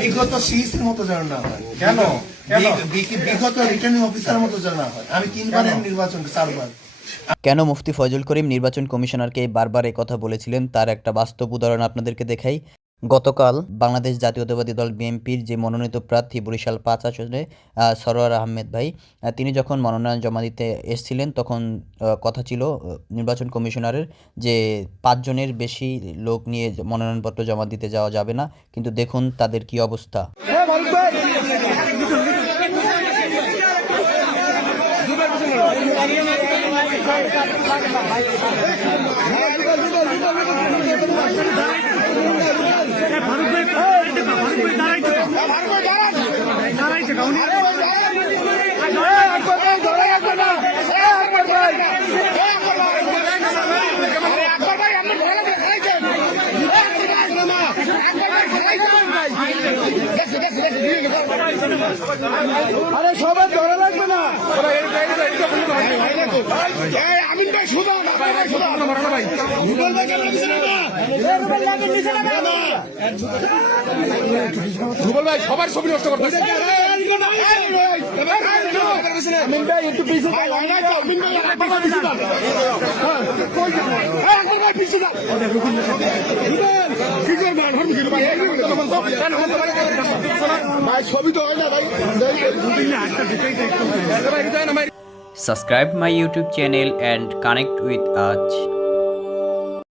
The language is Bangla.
বিগত সিইসির মতো যেন না হয়। কেন বিগত রিটার্নিং অফিসার মতো যেন না হয়। আমি 3 বারের নির্বাচন 4 বার। কেন মুফতি ফয়জুল করিম নির্বাচন কমিশনারকে বারবার এই কথা বলেছিলেন তার একটা বাস্তব উদাহরণ আপনাদেরকে দেখাই। গতকাল বাংলাদেশ জাতীয়তাবাদী দল বিএনপির যে মনোনীত প্রার্থী বরিশাল 5 আসনে সরোয়ার আহমেদ ভাই, তিনি যখন মনোনয়ন জমা দিতে এসেছিলেন তখন কথা ছিল নির্বাচন কমিশনারের যে 5 জনের বেশি লোক নিয়ে মনোনয়নপত্র জমা দিতে যাওয়া যাবে না, কিন্তু দেখুন তাদের কি অবস্থা। আরে সবাই ধরে রাখবে না। আমিন ভাই সুদা রুবেল ভাই সবার ছবি নষ্ট করতেছে। আমিন ভাই একটু পিছিয়ে ভাই ছবি তো হয় না ভাই। Subscribe my YouTube channel and connect with us.